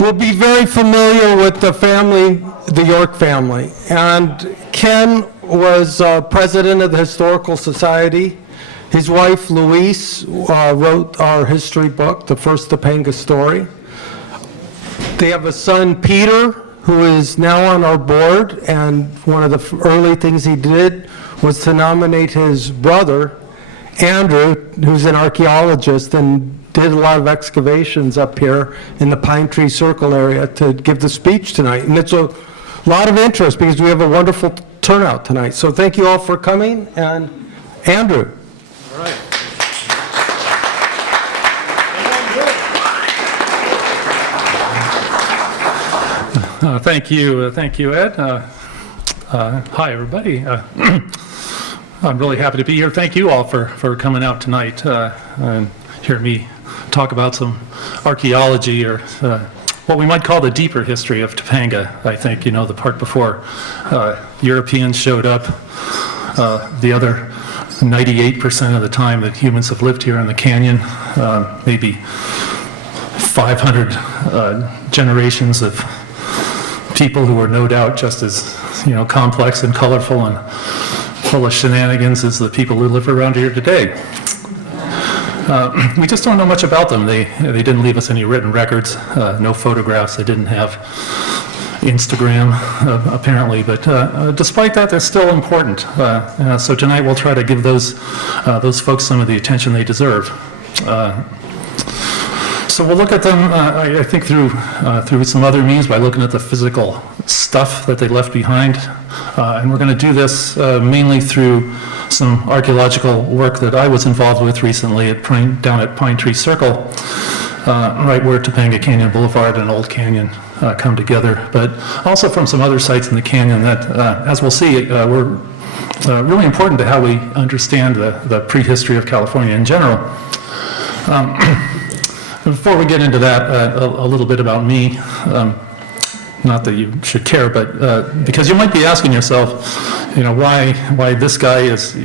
will be very familiar with the family, the York family. And Ken was president of the Historical Society. His wife, Louise, wrote our history book, The First Topanga Story. They have a son, Peter, who is now on our board, and one of the early things he did was to nominate his brother, Andrew, who's an archaeologist and did a lot of excavations up here in the Pine Tree Circle area, to give the speech tonight. And it's a lot of interest because we have a wonderful turnout tonight. So thank you all for coming, and Andrew. All right. Thank you, Ed. Hi, everybody. I'm really happy to be here. Thank you all for coming out tonight and hear me talk about some archaeology, or what we might call the deeper history of Topanga. I think, you know, the part before Europeans showed up, the other 98% of the time that humans have lived here in the canyon, maybe 500 generations of people who were no doubt just as, you know, complex and colorful and full of shenanigans as the people who live around here today. We just don't know much about them. They didn't leave us any written records, no photographs. They didn't have Instagram, apparently, but despite that, they're still important. So tonight we'll try to give those folks some of the attention they deserve. So we'll look at them, I think, through some other means, by looking at the physical stuff that they left behind. And we're going to do this mainly through some archaeological work that I was involved with recently down at Pine Tree Circle, right where Topanga Canyon Boulevard and Old Canyon come together, but also from some other sites in the canyon that, as we'll see, were really important to how we understand the prehistory of California in general. Before we get into that, a little bit about me. Not that you should care, but because you might be asking yourself, you know, why this guy is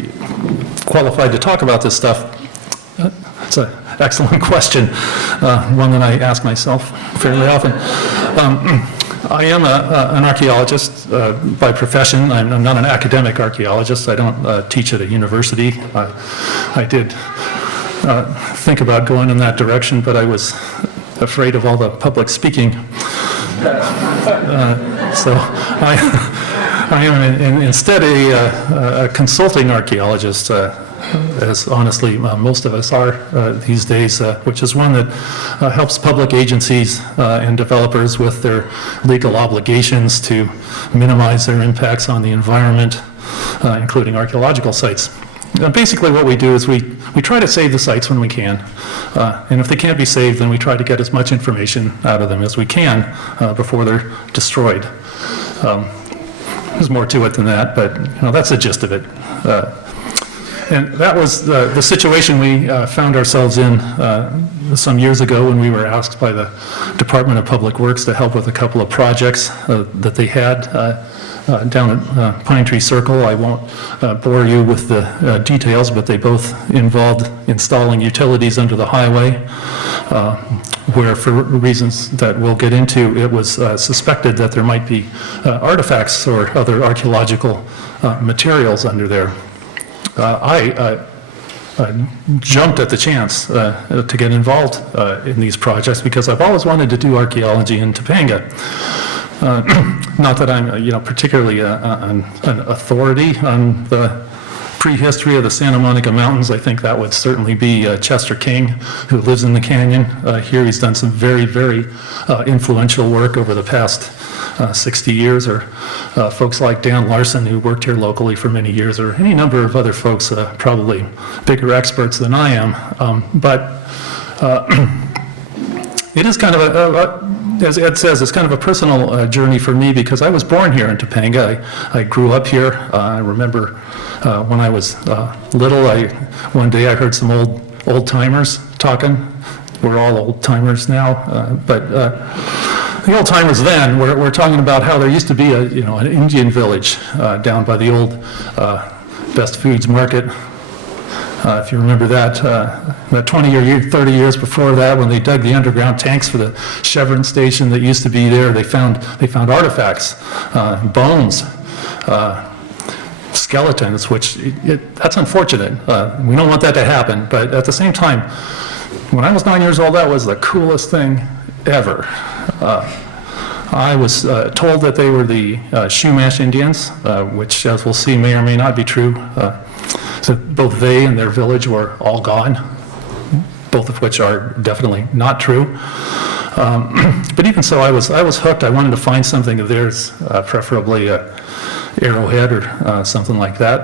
qualified to talk about this stuff. It's an excellent question, one that I ask myself fairly often. I am an archaeologist by profession. I'm not an academic archaeologist. I don't teach at a university. I did think about going in that direction, but I was afraid of all the public speaking. So I am instead a consulting archaeologist, as honestly most of us are these days, which is one that helps public agencies and developers with their legal obligations to minimize their impacts on the environment, including archaeological sites. Basically what we do is we try to save the sites when we can, and if they can't be saved, then we try to get as much information out of them as we can before they're destroyed. There's more to it than that, but you know, that's the gist of it. And that was the situation we found ourselves in some years ago when we were asked by the Department of Public Works to help with a couple of projects that they had down at Pine Tree Circle. I won't bore you with the details, but they both involved installing utilities under the highway, where for reasons that we'll get into, it was suspected that there might be artifacts or other archaeological materials under there. I jumped at the chance to get involved in these projects because I've always wanted to do archaeology in Topanga. Not that I'm, you know, particularly an authority on the prehistory of the Santa Monica Mountains. I think that would certainly be Chester King, who lives in the canyon here. He's done some very, very influential work over the past 60 years, or folks like Dan Larson, who worked here locally for many years, or any number of other folks, probably bigger experts than I am. But it is kind of as Ed says, it's kind of a personal journey for me because I was born here in Topanga. I grew up here. I remember when I was little, one day I heard some old timers talking. We're all old timers now, but the old timers then were talking about how there used to be an Indian village down by the old Best Foods Market If you remember that, that 20 or 30 years before that, when they dug the underground tanks for the Chevron station that used to be there, they found artifacts, bones, skeletons, which that's unfortunate. We don't want that to happen, but at the same time, when I was 9 years old, that was the coolest thing ever. I was told that they were the Chumash Indians, which, as we'll see, may or may not be true. So both they and their village were all gone, both of which are definitely not true. But even so, I was hooked. I wanted to find something of theirs, preferably an arrowhead or something like that.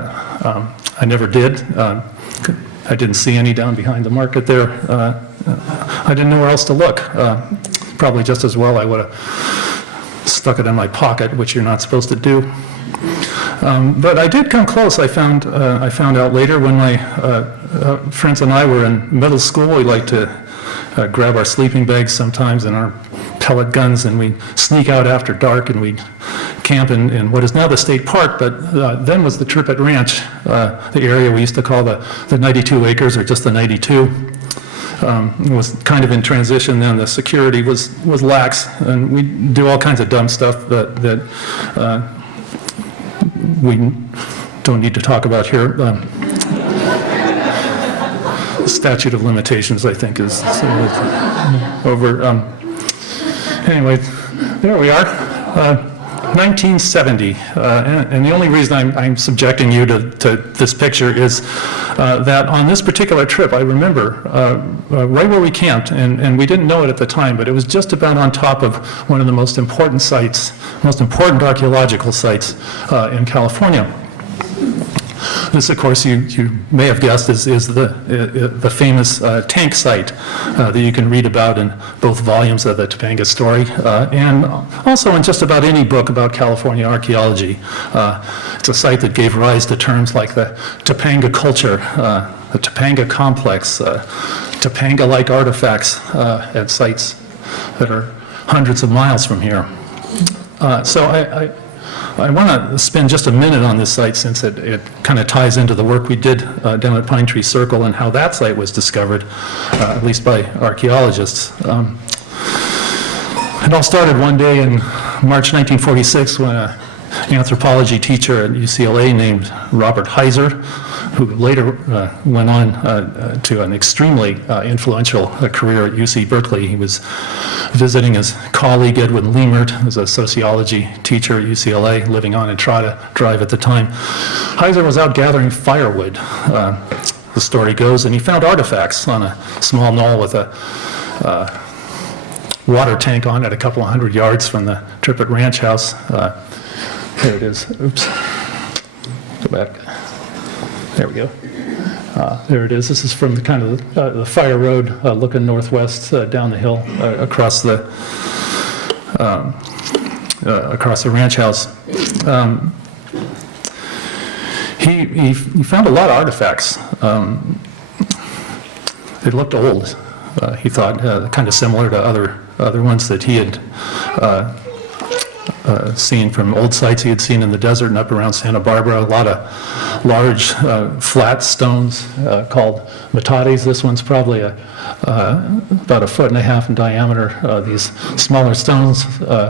I never did. I didn't see any down behind the market there. I didn't know where else to look. Probably just as well I would have stuck it in my pocket, which you're not supposed to do. But I did come close. I found out later when my friends and I were in middle school, we liked to grab our sleeping bags sometimes and our pellet guns, and we'd sneak out after dark and we'd camp in what is now the state park, but then was the Trippett Ranch, the area we used to call the 92 acres, or just the 92. It was kind of in transition then. The security was lax, and we'd do all kinds of dumb stuff that we don't need to talk about here. Statute of limitations, I think, is over. Anyway, there we are. 1970, and the only reason I'm subjecting you to this picture is that on this particular trip, I remember right where we camped, and we didn't know it at the time, but it was just about on top of one of the most important sites, most important archaeological sites in California. This, of course, you may have guessed, is the famous tank site that you can read about in both volumes of the Topanga story, and also in just about any book about California archaeology. It's a site that gave rise to terms like the Topanga culture, the Topanga complex, Topanga-like artifacts at sites that are hundreds of miles from here. So I want to spend just a minute on this site, since it kind of ties into the work we did down at Pine Tree Circle and how that site was discovered, at least by archaeologists. It all started one day in March 1946 when an anthropology teacher at UCLA named Robert Heiser, who later went on to an extremely influential career at UC Berkeley. He was visiting his colleague Edwin Leimert, who was a sociology teacher at UCLA, living on Entrada Drive at the time. Heiser was out gathering firewood, the story goes, and he found artifacts on a small knoll with a water tank on it a couple of hundred yards from the Trippett Ranch house. Here it is. Oops. Go back. There we go. There it is. This is from the kind of the fire road looking northwest down the hill across the ranch house. He found a lot of artifacts. They looked old. He thought kind of similar to other ones that he had seen from old sites he had seen in the desert and up around Santa Barbara. A lot of large flat stones called metates. This one's probably about 1.5 feet in diameter. These smaller stones,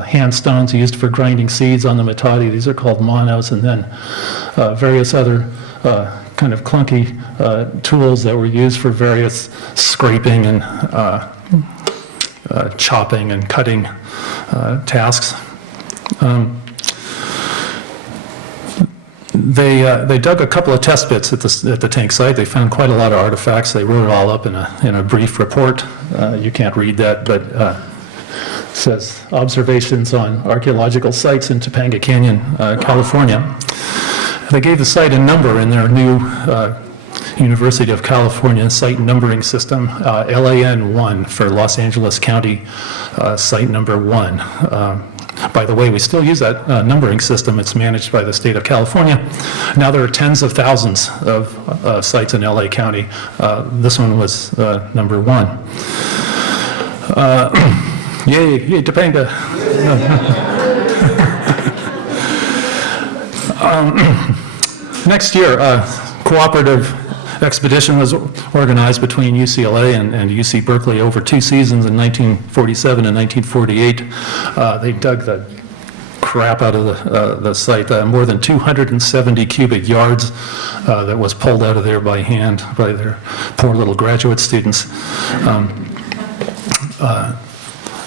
hand stones used for grinding seeds on the metate. These are called monos, and then various other kind of clunky tools that were used for various scraping and chopping and cutting tasks. They dug a couple of test pits at the tank site. They found quite a lot of artifacts. They wrote it all up in a brief report. You can't read that, but it says observations on archaeological sites in Topanga Canyon, California. They gave the site a number in their new University of California site numbering system, LAN1 for Los Angeles County site number 1. By the way, we still use that numbering system. It's managed by the state of California. Now there are tens of thousands of sites in LA County. This one was number 1. Yay, Topanga. Next year, cooperative expedition was organized between UCLA and UC Berkeley over 2 seasons in 1947 and 1948. They dug the crap out of the site, more than 270 cubic yards that was pulled out of there by hand by their poor little graduate students.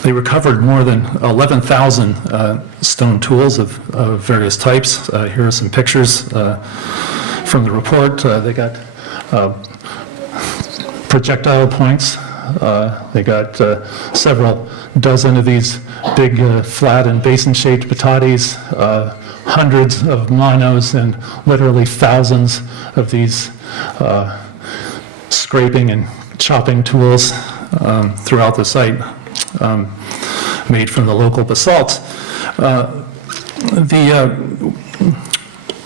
They recovered more than 11,000 stone tools of various types. Here are some pictures from the report. They got projectile points. They got several dozen of these big flat and basin-shaped patatis, hundreds of manos, and literally thousands of these scraping and chopping tools throughout the site, made from the local basalts.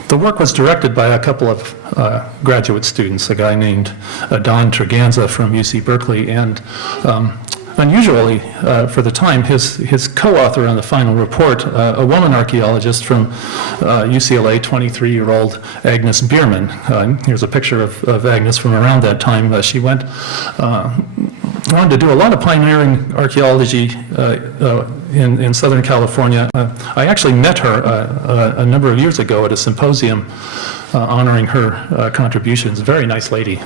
The work was directed by a couple of graduate students, a guy named Don Treganza from UC Berkeley, and unusually for the time, his co-author on the final report, a woman archaeologist from UCLA, 23-year-old Agnes Bierman. Here's a picture of Agnes from around that time. She wanted to do a lot of pioneering archaeology in Southern California. I actually met her a number of years ago at a symposium honoring her contributions. Very nice lady.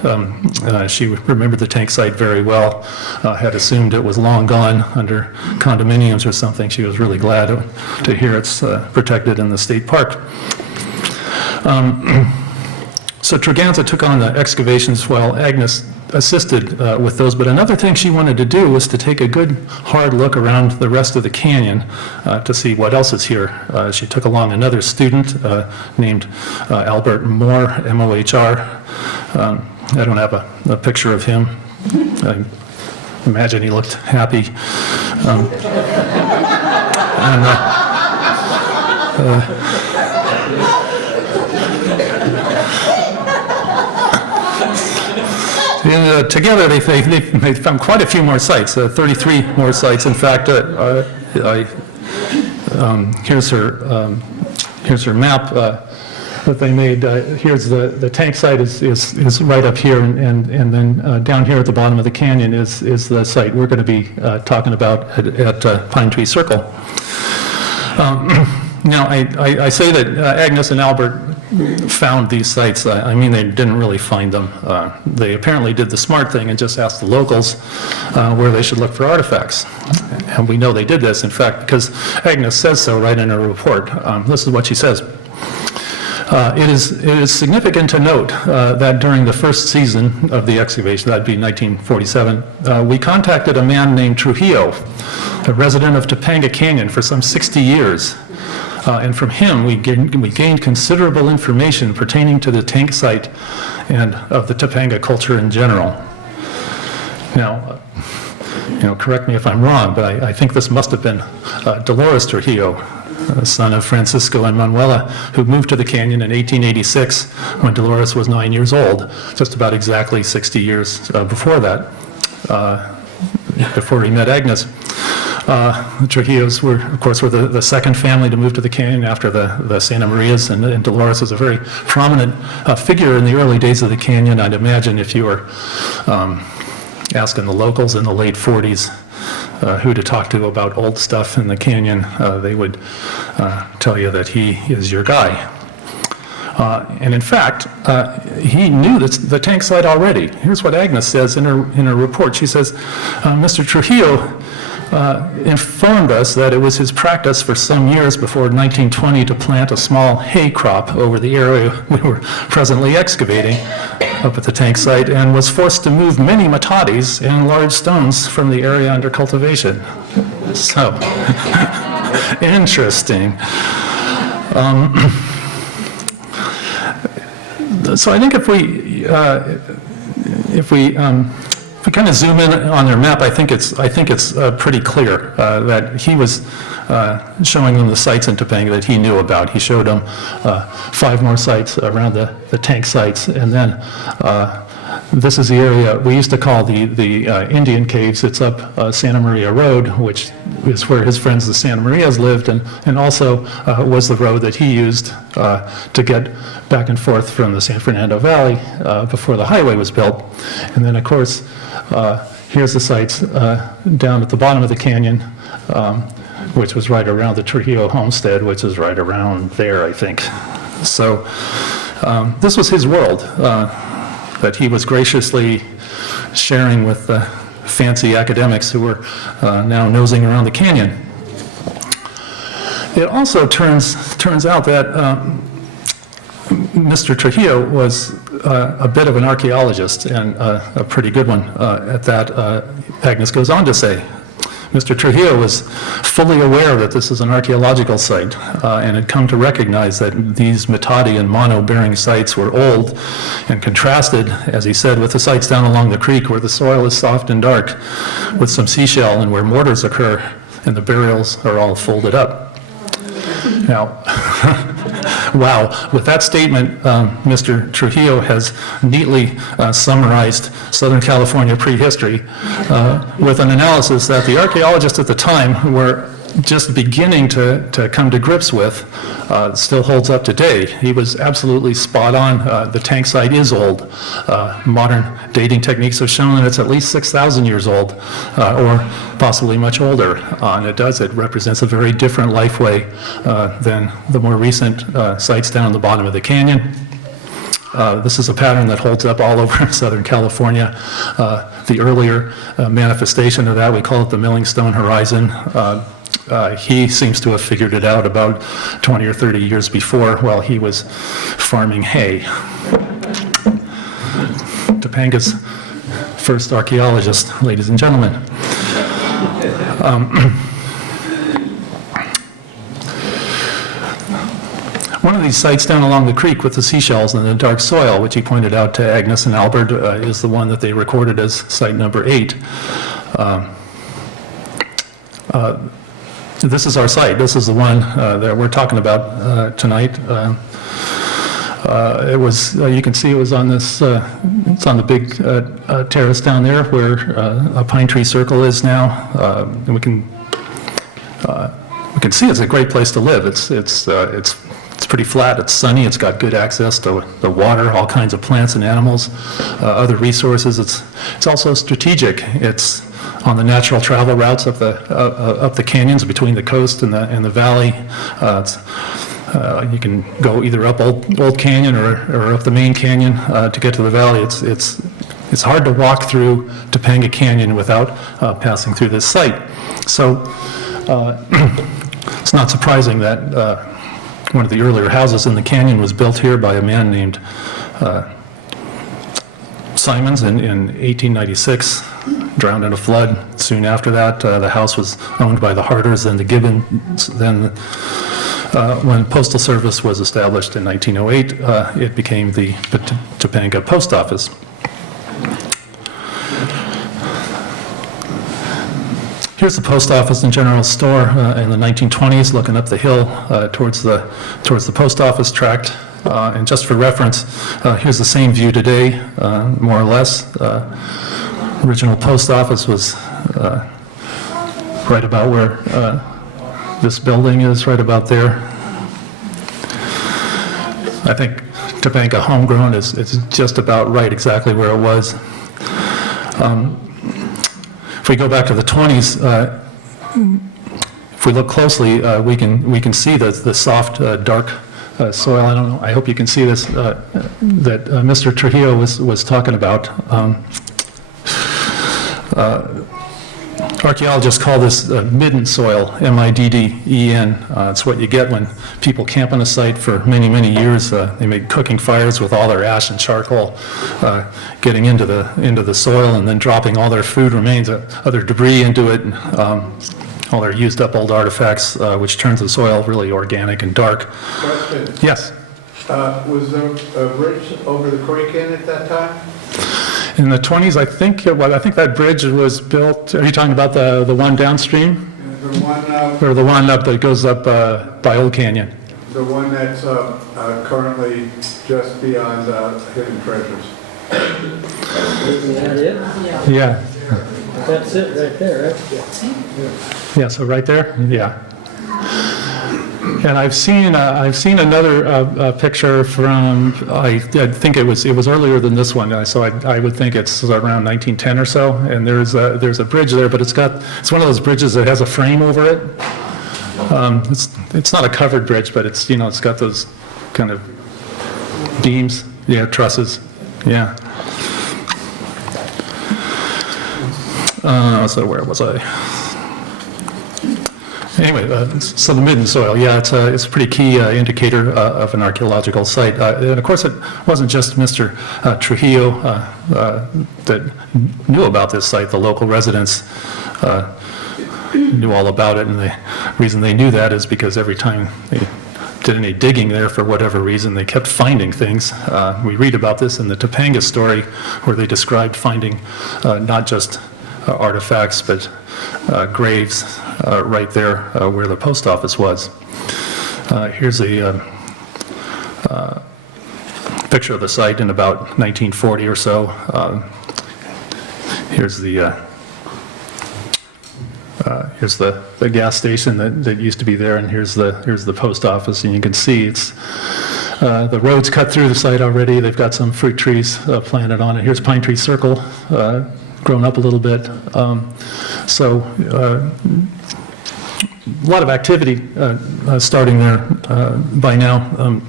She remembered the tank site very well, had assumed it was long gone under condominiums or something. She was really glad to hear it's protected in the state park. So Treganza took on the excavations while Agnes assisted with those, but another thing she wanted to do was to take a good hard look around the rest of the canyon to see what else is here. She took along another student named Albert Moore, M-O-H-R. I don't have a picture of him. I imagine he looked happy. Together, they found quite a few more sites, 33 more sites. In fact, here's her map that they made. Here's the tank site is right up here, and then down here at the bottom of the canyon is the site we're going to be talking about at Pine Tree Circle. Now, I say that Agnes and Albert found these sites. I mean, they didn't really find them. They apparently did the smart thing and just asked the locals where they should look for artifacts. And we know they did this, in fact, because Agnes says so right in her report. This is what she says. It is significant to note that during the first season of the excavation, that'd be 1947, we contacted a man named Trujillo, a resident of Topanga Canyon for some 60 years. And from him, we gained considerable information pertaining to the tank site and of the Topanga culture in general. Now, correct me if I'm wrong, but I think this must have been Dolores Trujillo, son of Francisco and Manuela, who moved to the canyon in 1886 when Dolores was 9 years old, just about exactly 60 years before that, before he met Agnes. The Trujillos were, of course, the second family to move to the canyon after the Santa Marias, and Dolores was a very prominent figure in the early days of the canyon. I'd imagine if you were asking the locals in the late 40s who to talk to about old stuff in the canyon, they would tell you that he is your guy. And in fact, he knew the tank site already. Here's what Agnes says in her report. She says, Mr. Trujillo informed us that it was his practice for some years before 1920 to plant a small hay crop over the area we were presently excavating up at the tank site, and was forced to move many matatis and large stones from the area under cultivation. So, interesting. So I think if we kind of zoom in on their map, I think it's pretty clear that he was showing them the sites in Topanga that he knew about. He showed them 5 more sites around the tank sites, and then this is the area we used to call the Indian Caves. It's up Santa Maria Road, which is where his friends the Santa Marias lived, and also was the road that he used to get back and forth from the San Fernando Valley before the highway was built. And then, of course, here's the sites down at the bottom of the canyon, which was right around the Trujillo homestead, which is right around there, I think. So this was his world that he was graciously sharing with the fancy academics who were now nosing around the canyon. It also turns out that Mr. Trujillo was a bit of an archaeologist, and a pretty good one at that. Agnes goes on to say, Mr. Trujillo was fully aware that this is an archaeological site and had come to recognize that these Metati and Mono-bearing sites were old and contrasted, as he said, with the sites down along the creek where the soil is soft and dark with some seashell and where mortars occur and the burials are all folded up. Now, wow, with that statement, Mr. Trujillo has neatly summarized Southern California prehistory with an analysis that the archaeologists at the time were just beginning to come to grips with. Still holds up today. He was absolutely spot on. The tank site is old. Modern dating techniques have shown that it's at least 6,000 years old, or possibly much older. And it represents a very different lifeway than the more recent sites down the bottom of the canyon. This is a pattern that holds up all over Southern California. The earlier manifestation of that, we call it the Millingstone Horizon. He seems to have figured it out about 20 or 30 years before while he was farming hay. Topanga's first archaeologist, ladies and gentlemen. One of these sites down along the creek with the seashells and the dark soil, which he pointed out to Agnes and Albert, is the one that they recorded as site number 8. This is our site. This is the one that we're talking about tonight. It was, you can see it was on this, it's on the big terrace down there where a pine tree circle is now. And we can see it's a great place to live. It's pretty flat, it's sunny, it's got good access to the water, all kinds of plants and animals, other resources. It's also strategic. It's on the natural travel routes up the canyons between the coast and the valley. You can go either up Old Canyon or up the main canyon to get to the valley. It's hard to walk through Topanga Canyon without passing through this site. So it's not surprising that one of the earlier houses in the canyon was built here by a man named Simons in 1896, drowned in a flood. Soon after that, the house was owned by the Harters and the Gibbons. Then, when Postal Service was established in 1908, it became the Topanga Post Office. Here's the post office and general store in the 1920s, looking up the hill towards the post office tract. And just for reference, here's the same view today, more or less. Original post office was right about where this building is, right about there. I think Topanga homegrown is just about right, exactly where it was. If we go back to the 20s, if we look closely, we can see the soft, dark soil. I don't know. I hope you can see this that Mr. Trujillo was talking about. Archaeologists call this midden soil, M-I-D-D-E-N. It's what you get when people camp on a site for many, many years. They make cooking fires with all their ash and charcoal, getting into the soil and then dropping all their food remains, other debris into it, and, all their used up old artifacts, which turns the soil really organic and dark. Question. Yes? Was there a bridge over the creek in at that time? In the 20s, I think that bridge was built, are you talking about the one downstream? the one, or the one up that goes up by Old Canyon. the one that's currently just beyond Hidden Treasures. Isn't that it? Yeah, That's it right there, right? yeah, so right there, yeah. And I've seen another picture from, I think it was earlier than this one, so I would think it's around 1910 or so, and there's a bridge there, but it's one of those bridges that has a frame over it. It's not a covered bridge, but it's got those kind of beams, yeah, trusses, yeah. So where was I? Anyway, so the midden soil, yeah, it's a pretty key indicator of an archaeological site. And of course, it wasn't just Mr. Trujillo that knew about this site. The local residents knew all about it, and the reason they knew that is because every time they did any digging there, for whatever reason, they kept finding things. We read about this in the Topanga story, where they described finding not just artifacts, but graves right there where the post office was. Here's a picture of the site in about 1940 or so. Here's the gas station that used to be there, and here's the post office, and you can see it's the roads cut through the site already. They've got some fruit trees planted on it. Here's Pine Tree Circle, grown up a little bit. So a lot of activity starting there by now.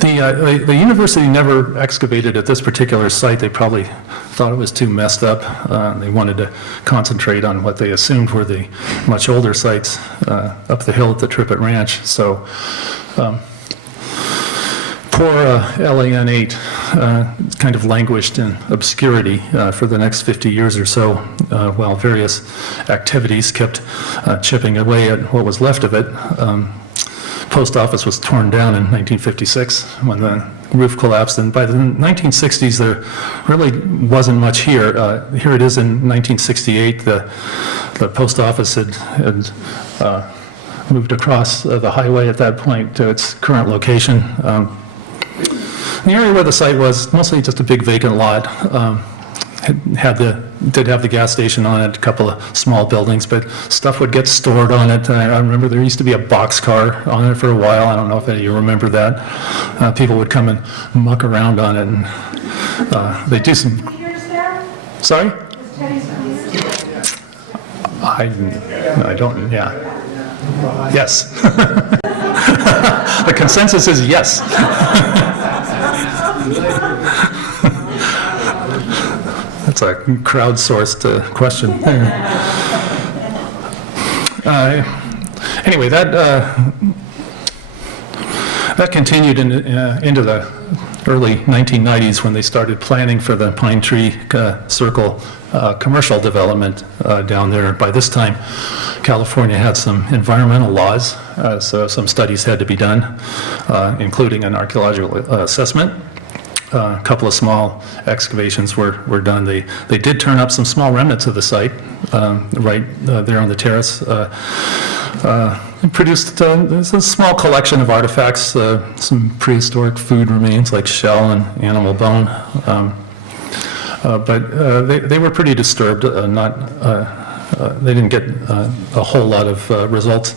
The university never excavated at this particular site. They probably thought it was too messed up. They wanted to concentrate on what they assumed were the much older sites up the hill at the Trippett Ranch. So poor LAN 8 kind of languished in obscurity for the next 50 years or so, while various activities kept chipping away at what was left of it. Post office was torn down in 1956 when the roof collapsed, and by the 1960s there really wasn't much here. Here it is in 1968. The post office had moved across the highway at that point to its current location. The area where the site was, mostly just a big vacant lot. Did have the gas station on it, a couple of small buildings, but stuff would get stored on it. I remember there used to be a boxcar on it for a while. I don't know if any of you remember that. People would come and muck around on it, and they do some. Sorry? I don't. Yeah. Yes. The consensus is yes. That's a crowdsourced question. Anyway, that continued into the early 1990s when they started planning for the Pine Tree Circle commercial development down there. By this time, California had some environmental laws, so some studies had to be done, including an archaeological assessment. A couple of small excavations were done. They did turn up some small remnants of the site right there on the terrace. And produced a small collection of artifacts, some prehistoric food remains like shell and animal bone. But they were pretty disturbed. They didn't get a whole lot of results.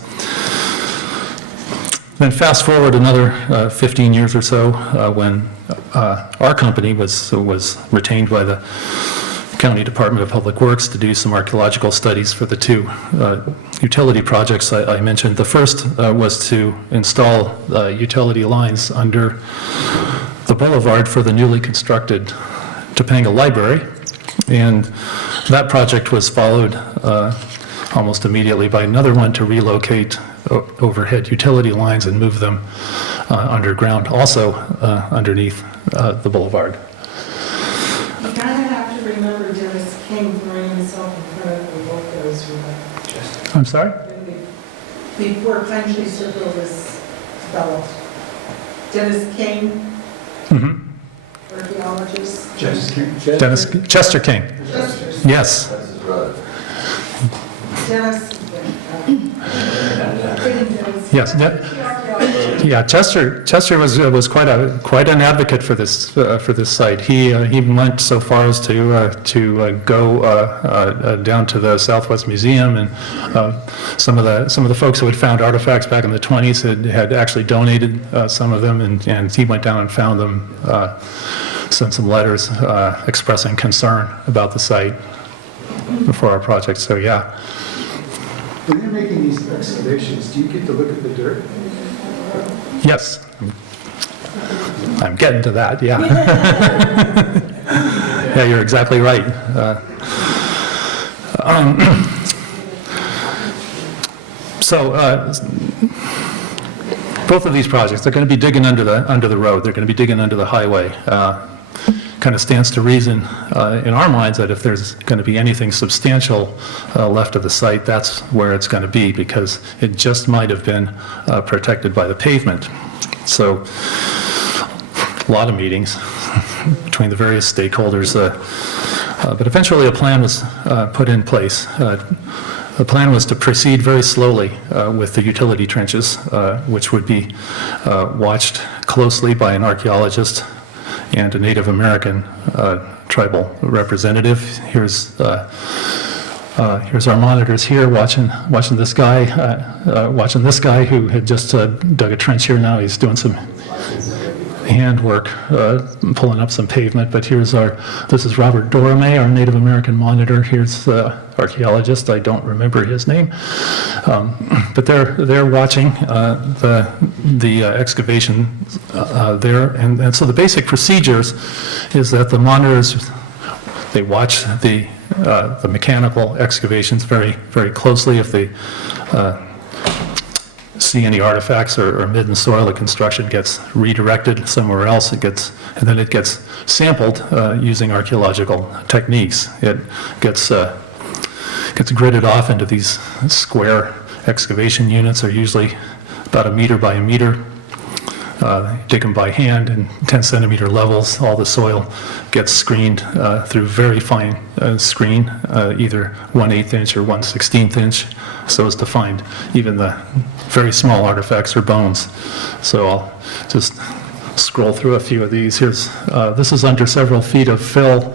Then fast forward another 15 years or so, when our company was retained by the County Department of Public Works to do some archaeological studies for the two utility projects I mentioned. The first was to install utility lines under the boulevard for the newly constructed Topanga Library, and that project was followed almost immediately by another one to relocate overhead utility lines and move them underground, also underneath the boulevard. You kind of have to remember Dennis King throwing himself in front of the both those. I'm sorry? Before Pine Tree Circle was developed. Dennis King, archaeologist. Chester King. Chester. Yes. Dennis Yes, yeah, Chester was quite an advocate for this site. He even went so far as to go down to the Southwest Museum, and some of the folks who had found artifacts back in the 20s had actually donated some of them, and he went down and found them, sent some letters expressing concern about the site for our project. So yeah. When you're making these excavations, do you get to look at the dirt? Yes. I'm getting to that, yeah. Yeah, you're exactly right. Both of these projects, they're going to be digging under the road. They're going to be digging under the highway. Kind of stands to reason in our minds that if there's going to be anything substantial left of the site, that's where it's going to be, because it just might have been protected by the pavement. So a lot of meetings between the various stakeholders, but eventually a plan was put in place. The plan was to proceed very slowly with the utility trenches, which would be watched closely by an archaeologist and a Native American tribal representative. Here's our monitors here watching this guy who had just dug a trench here. Now he's doing some handwork, pulling up some pavement. But this is Robert Dorame, our Native American monitor. Here's the archaeologist. I don't remember his name, but they're watching the excavation there, and so the basic procedures is that the monitors, they watch the mechanical excavations very, very closely. If they see any artifacts or midden soil, the construction gets redirected somewhere else. And then it gets sampled using archaeological techniques. It gets gridded off into these square excavation units. They're usually about 1 meter by 1 meter. Dig them by hand in 10-centimeter levels. All the soil gets screened through very fine screen, either 1/8 inch or 1/16 inch, so as to find even the very small artifacts or bones. So I'll just scroll through a few of these. This is under several feet of fill.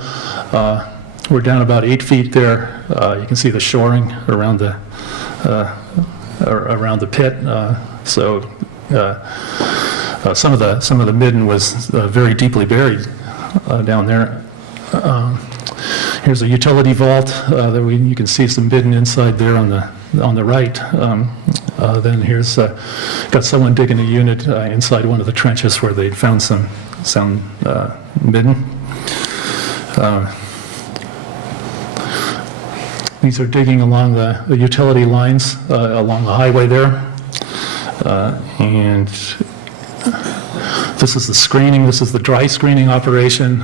We're down about 8 feet there. You can see the shoring around the pit. Some of the midden was very deeply buried down there. Here's a utility vault that you can see some midden inside there on the right. Then here's got someone digging a unit inside one of the trenches where they'd found some midden. These are digging along the utility lines along the highway there, and this is the screening. This is the dry screening operation.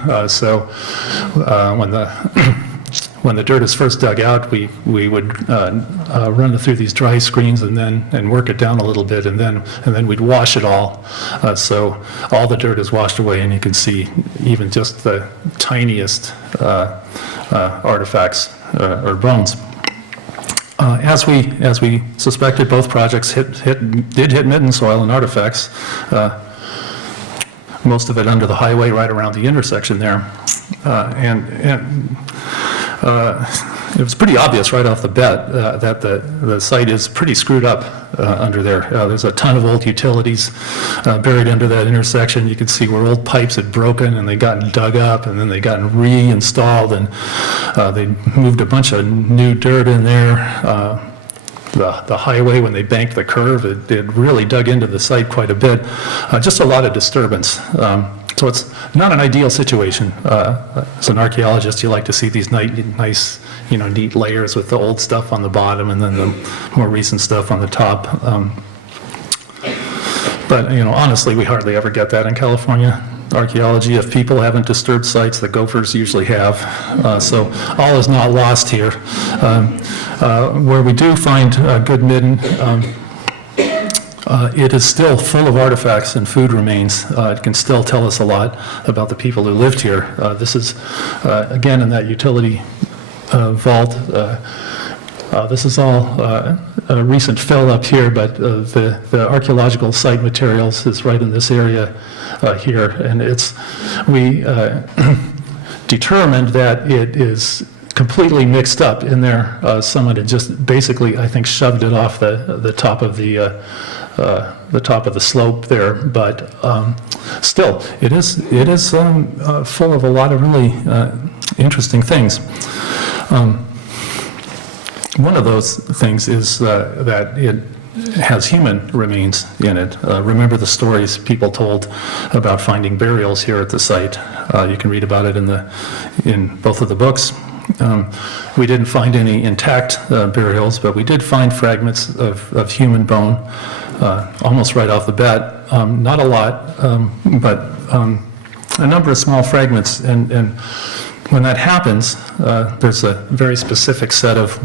When the dirt is first dug out, we would run it through these dry screens and work it down a little bit, and then we'd wash it all. So all the dirt is washed away, and you can see even just the tiniest artifacts or bones. As we suspected, both projects did hit midden soil and artifacts. Most of it under the highway, right around the intersection there, and it was pretty obvious right off the bat that the site is pretty screwed up under there. There's a ton of old utilities buried under that intersection. You can see where old pipes had broken and they gotten dug up, and then they gotten reinstalled, and they moved a bunch of new dirt in there. The highway, when they banked the curve, it really dug into the site quite a bit. Just a lot of disturbance. So it's not an ideal situation. As an archaeologist, you like to see these nice, neat layers with the old stuff on the bottom and then the more recent stuff on the top. But honestly, we hardly ever get that in California archaeology. If people haven't disturbed sites, the gophers usually have. So all is not lost here. Where we do find good midden, it is still full of artifacts and food remains. It can still tell us a lot about the people who lived here. This is, again, in that utility vault. This is all a recent fill up here, but the archaeological site materials is right in this area here, and we determined that it is completely mixed up in there. Someone had just basically, I think, shoved it off the top of the top of the slope there, but still, it is full of a lot of really interesting things. One of those things is that it has human remains in it. Remember the stories people told about finding burials here at the site. You can read about it in both of the books. We didn't find any intact burials, but we did find fragments of human bone almost right off the bat. Not a lot, but a number of small fragments. And when that happens, there's a very specific set of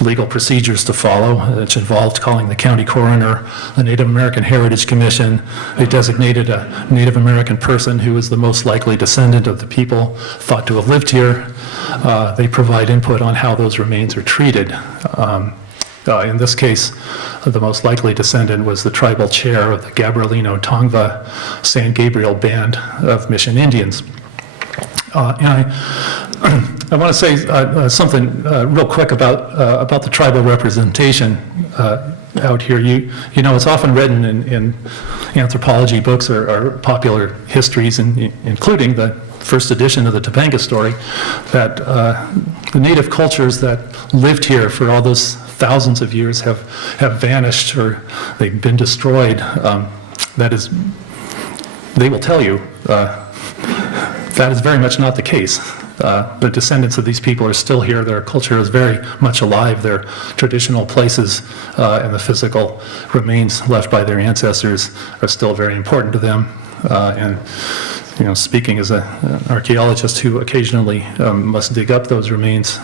legal procedures to follow, which involved calling the county coroner, the Native American Heritage Commission. They designated a Native American person who was the most likely descendant of the people thought to have lived here. They provide input on how those remains are treated. In this case, the most likely descendant was the tribal chair of the Gabrielino Tongva San Gabriel Band of Mission Indians. And I want to say something real quick about the tribal representation out here. You know, it's often written in anthropology books or popular histories, including the first edition of the Topanga story, that the native cultures that lived here for all those thousands of years have vanished, or they've been destroyed. That is, they will tell you that is very much not the case. The descendants of these people are still here. Their culture is very much alive. Their traditional places and the physical remains left by their ancestors are still very important to them. And you know, speaking as an archaeologist who occasionally must dig up those remains,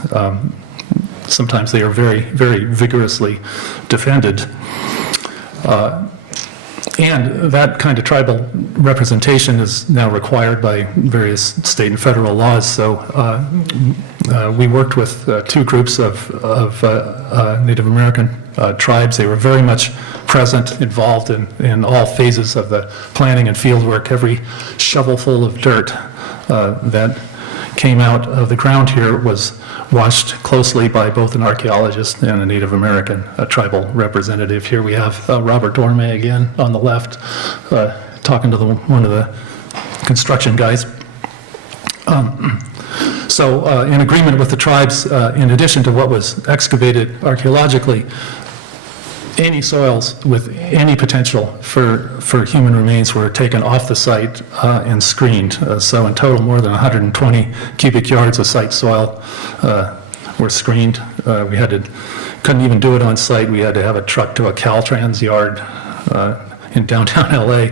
sometimes they are very, very vigorously defended. And that kind of tribal representation is now required by various state and federal laws. So we worked with two groups of Native American tribes. They were very much present, involved in all phases of the planning and field work. Every shovelful of dirt that came out of the ground here was watched closely by both an archaeologist and a Native American tribal representative. Here we have Robert Dorme again on the left, talking to one of the construction guys. So in agreement with the tribes, in addition to what was excavated archaeologically, any soils with any potential for human remains were taken off the site and screened. So in total, more than 120 cubic yards of site soil were screened. We couldn't even do it on site. We had to have a truck to a Caltrans yard in downtown LA.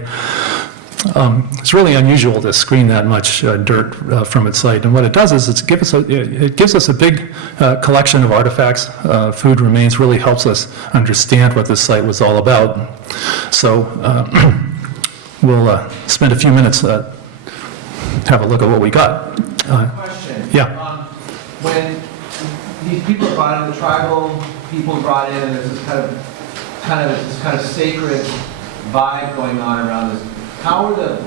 It's really unusual to screen that much dirt from its site, and what it does is it gives us a big collection of artifacts. Food remains really helps us understand what this site was all about. So we'll spend a few minutes have a look at what we got. Question. Yeah. When these people are brought in, the tribal people brought in, and there's this kind of sacred vibe going on around this. How are the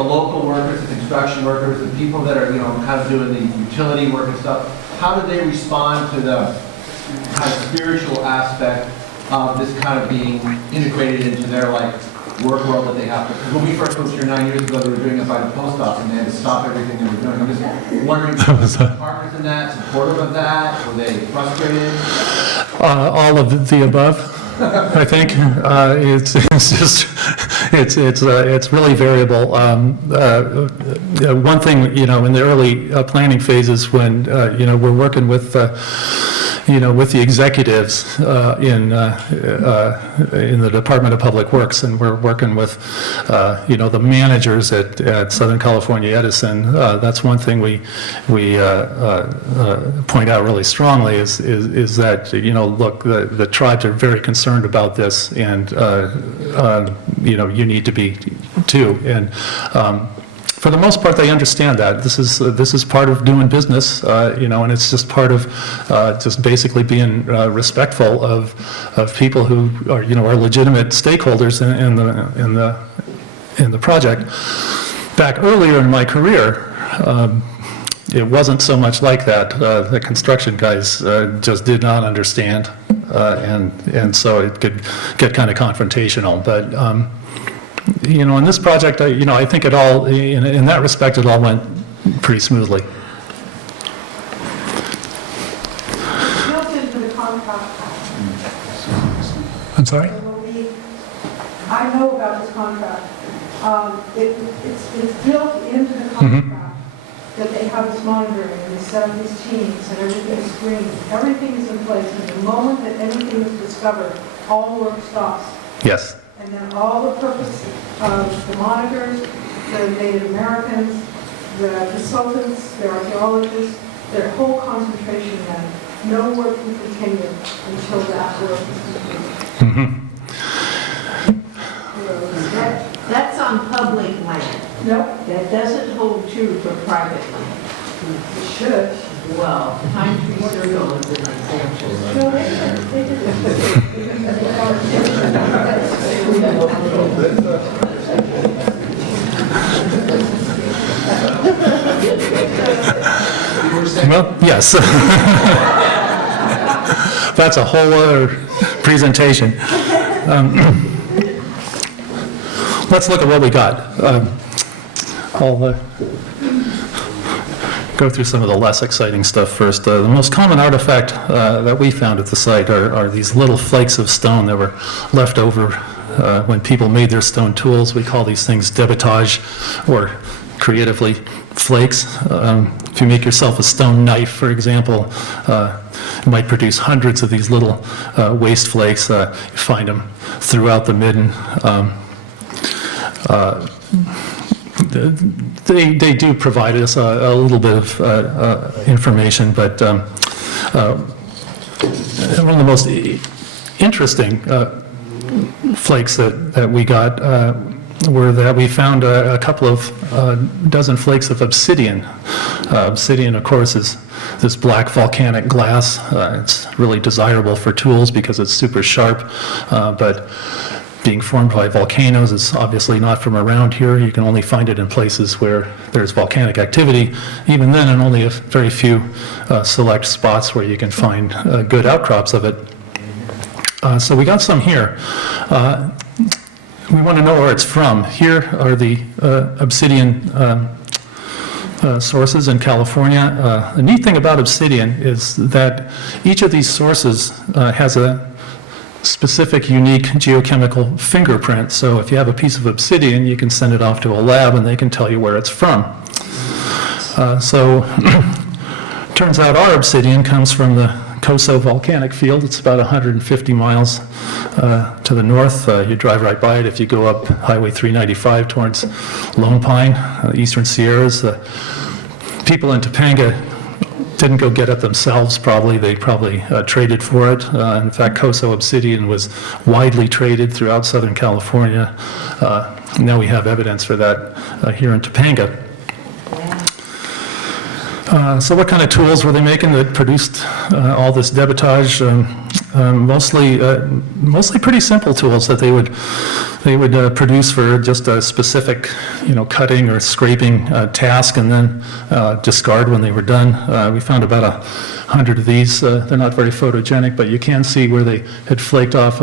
local workers, the construction workers, the people that are, kind of doing the utility work and stuff, how do they respond to the kind of spiritual aspect of this kind of being integrated into their work world that they have to? Because when we first moved here 9 years ago, they were doing it by the post office and they had to stop everything they were doing. I'm just wondering, were partners in that, supportive of that? Were they frustrated? All of the above. I think it's really variable. One thing, in the early planning phases, when we're working with with the executives in the Department of Public Works, and we're working with the managers at Southern California Edison. That's one thing we point out really strongly is that look, the tribes are very concerned about this, and you need to be too. And for the most part, they understand that. This is part of doing business, and it's just part of just basically being respectful of people who are legitimate stakeholders in the project. Back earlier in my career, it wasn't so much like that. The construction guys just did not understand, and so it could get kind of confrontational. But in this project, I think it all, in that respect, it all went pretty smoothly. Built into the contract. I'm sorry? I know about this contract. It's built into the contract that they have this monitoring and they set up these teams and everything is screened. Everything is in place, and the moment that anything is discovered, all work stops. Yes. And then all the purpose of the monitors, the Native Americans, the consultants, the archaeologists, their whole concentration then, no work can continue until that work is complete. That's on public land. No, That doesn't hold true for private land. it should. Well, Pine Tree Circle is an example. No, they Well, yes. That's a whole other presentation. Let's look at what we got. I'll go through some of the less exciting stuff first. The most common artifact that we found at the site are these little flakes of stone that were left over when people made their stone tools. We call these things debitage, or creatively flakes. If you make yourself a stone knife, for example, you might produce hundreds of these little waste flakes. You find them throughout the midden. They do provide us a little bit of information, but one of the most interesting flakes that we got were that we found a couple of dozen flakes of obsidian. Obsidian, of course, is this black volcanic glass. It's really desirable for tools because it's super sharp, but being formed by volcanoes, it's obviously not from around here. You can only find it in places where there's volcanic activity. Even then, in only a very few select spots where you can find good outcrops of it. So we got some here. We want to know where it's from. Here are the obsidian sources in California. The neat thing about obsidian is that each of these sources has a specific, unique geochemical fingerprint. So if you have a piece of obsidian, you can send it off to a lab and they can tell you where it's from. Turns out our obsidian comes from the Coso volcanic field. It's about 150 miles to the north. You drive right by it if you go up Highway 395 towards Lone Pine, Eastern Sierras. People in Topanga didn't go get it themselves, probably. They probably traded for it. In fact, Coso obsidian was widely traded throughout Southern California. Now we have evidence for that here in Topanga. So what kind of tools were they making that produced all this debitage? Mostly pretty simple tools that they would produce for just a specific, cutting or scraping task, and then discard when they were done. We found about 100 of these. They're not very photogenic, but you can see where they had flaked off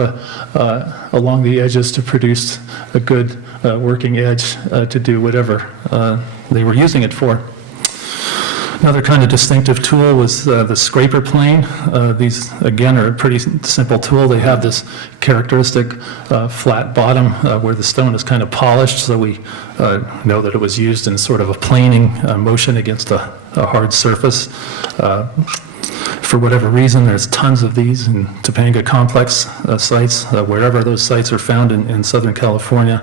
along the edges to produce a good working edge to do whatever they were using it for. Another kind of distinctive tool was the scraper plane. These, again, are a pretty simple tool. They have this characteristic flat bottom where the stone is kind of polished, so we know that it was used in sort of a planing motion against a hard surface. For whatever reason, there's tons of these in Topanga complex sites. Wherever those sites are found in Southern California,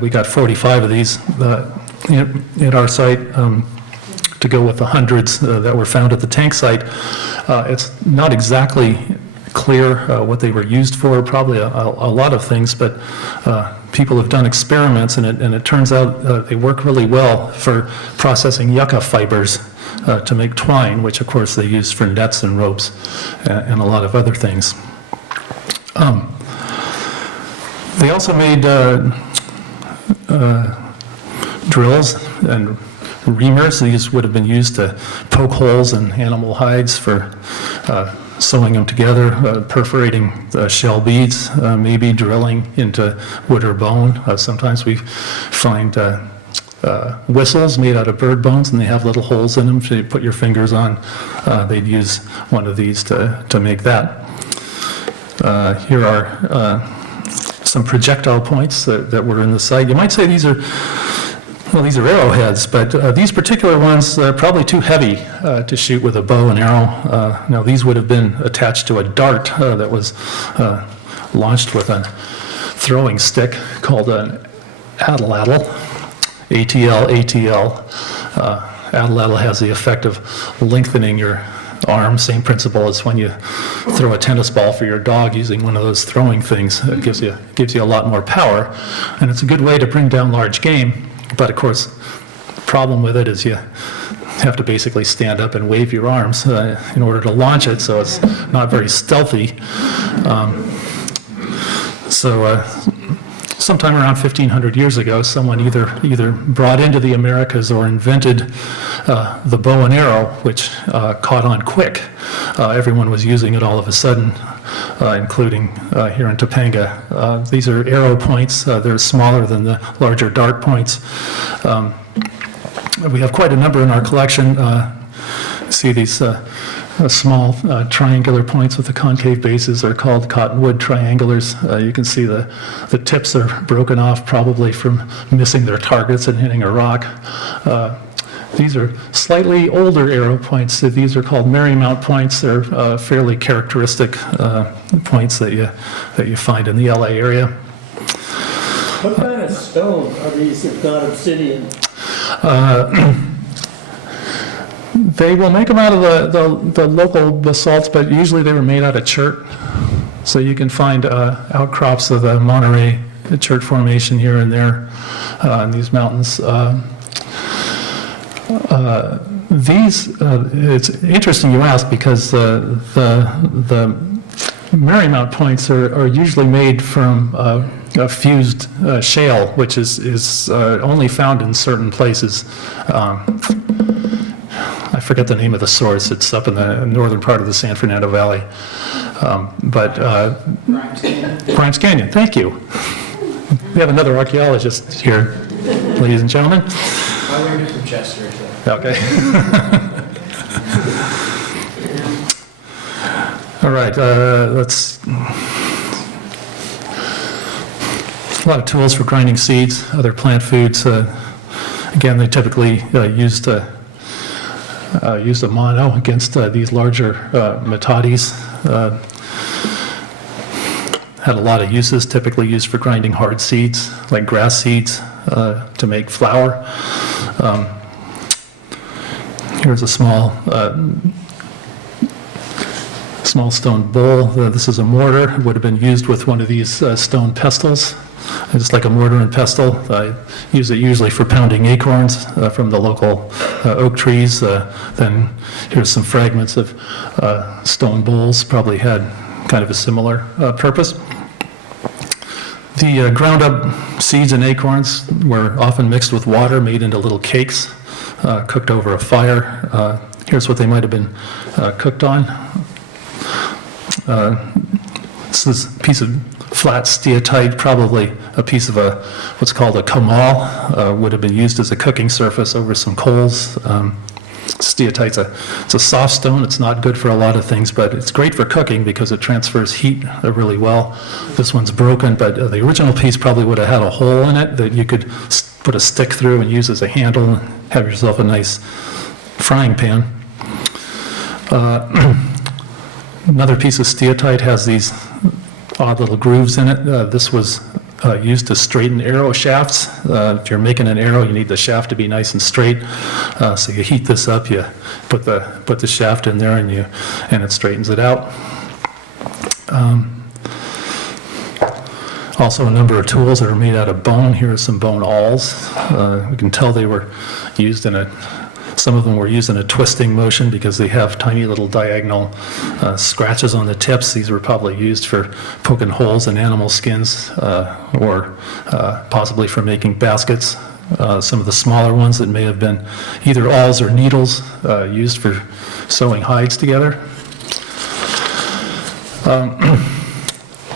we got 45 of these at our site. To go with the hundreds that were found at the tank site. It's not exactly clear what they were used for, probably a lot of things, but people have done experiments, and it turns out they work really well for processing yucca fibers to make twine, which of course they use for nets and ropes and a lot of other things. They also made drills and reamers. These would have been used to poke holes in animal hides for sewing them together, perforating shell beads, maybe drilling into wood or bone. Sometimes we find whistles made out of bird bones, and they have little holes in them, so you put your fingers on. They'd use one of these to make that. Here are some projectile points that were in the site. You might say these are arrowheads, but these particular ones are probably too heavy to shoot with a bow and arrow. Now, these would have been attached to a dart that was launched with a throwing stick called an atlatl, ATL. Atlatl has the effect of lengthening your arm, same principle as when you throw a tennis ball for your dog using one of those throwing things. It gives you a lot more power, and it's a good way to bring down large game. But of course, the problem with it is you have to basically stand up and wave your arms in order to launch it, so it's not very stealthy. Sometime around 1,500 years ago, someone either brought into the Americas or invented the bow and arrow, which caught on quick. Everyone was using it all of a sudden, including here in Topanga. These are arrow points. They're smaller than the larger dart points. We have quite a number in our collection. See these small triangular points with the concave bases are called cottonwood triangulars. You can see the tips are broken off, probably from missing their targets and hitting a rock. These are slightly older arrow points. These are called Marymount points. They're fairly characteristic points that you find in the LA area. What kind of stone are these, if not obsidian? They will make them out of the local basalts, but usually they were made out of chert. So you can find outcrops of the Monterey chert formation here and there in these mountains. It's interesting you ask, because the Marymount points are usually made from a fused shale, which is only found in certain places. I forget the name of the source. It's up in the northern part of the San Fernando Valley. Grimes Canyon, thank you. We have another archaeologist here, ladies and gentlemen. I learned it from Chester. Okay. All right, let's... A lot of tools for grinding seeds, other plant foods. Again, they typically used a mono against these larger metates. Had a lot of uses, typically used for grinding hard seeds, like grass seeds, to make flour. Here's a small stone bowl. This is a mortar. It would have been used with one of these stone pestles. It's like a mortar and pestle. I use it usually for pounding acorns from the local oak trees. Then here's some fragments of stone bowls, probably had kind of a similar purpose. The ground up seeds and acorns were often mixed with water, made into little cakes, cooked over a fire. Here's what they might have been cooked on. This is a piece of flat steatite, probably a piece of what's called a comal, would have been used as a cooking surface over some coals. Steatite's it's a soft stone. It's not good for a lot of things, but it's great for cooking because it transfers heat really well. This one's broken, but the original piece probably would have had a hole in it that you could put a stick through and use as a handle and have yourself a nice frying pan. Another piece of steatite has these odd little grooves in it. This was used to straighten arrow shafts. If you're making an arrow, you need the shaft to be nice and straight. So you heat this up, you put the shaft in there, and it straightens it out. Also, a number of tools that are made out of bone. Here are some bone awls. We can tell they were used some of them were used in a twisting motion because they have tiny little diagonal scratches on the tips. These were probably used for poking holes in animal skins or possibly for making baskets. Some of the smaller ones that may have been either awls or needles used for sewing hides together.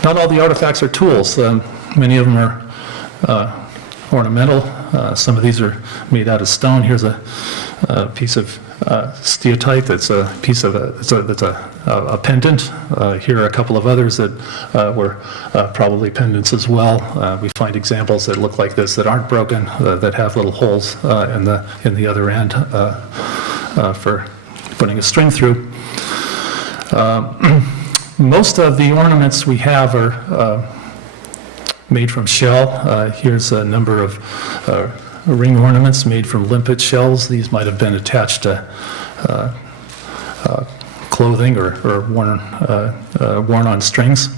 Not all the artifacts are tools. Many of them are ornamental. Some of these are made out of stone. Here's a piece of steatite that's a piece of that's a pendant. Here are a couple of others that were probably pendants as well. We find examples that look like this that aren't broken, that have little holes in the other end for putting a string through. Most of the ornaments we have are made from shell. Here's a number of ring ornaments made from limpet shells. These might have been attached to clothing or worn on strings.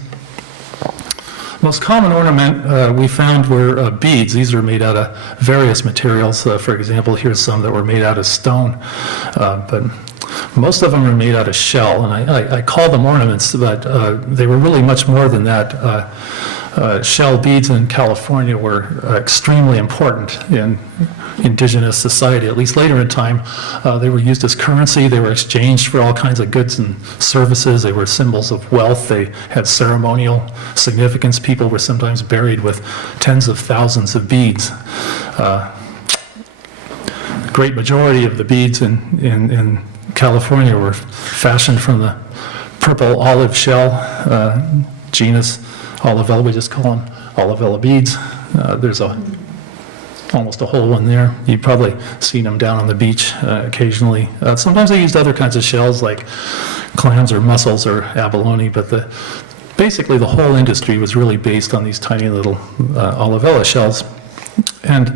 Most common ornament we found were beads. These are made out of various materials. For example, here's some that were made out of stone, but most of them are made out of shell, and I call them ornaments, but they were really much more than that. Shell beads in California were extremely important in indigenous society, at least later in time. They were used as currency. They were exchanged for all kinds of goods and services. They were symbols of wealth. They had ceremonial significance. People were sometimes buried with tens of thousands of beads. Great majority of the beads in California were fashioned from the purple olive shell genus Olivella. We just call them Olivella beads. There's almost a whole one there. You've probably seen them down on the beach occasionally. Sometimes they used other kinds of shells like clams or mussels or abalone, but basically the whole industry was really based on these tiny little Olivella shells. And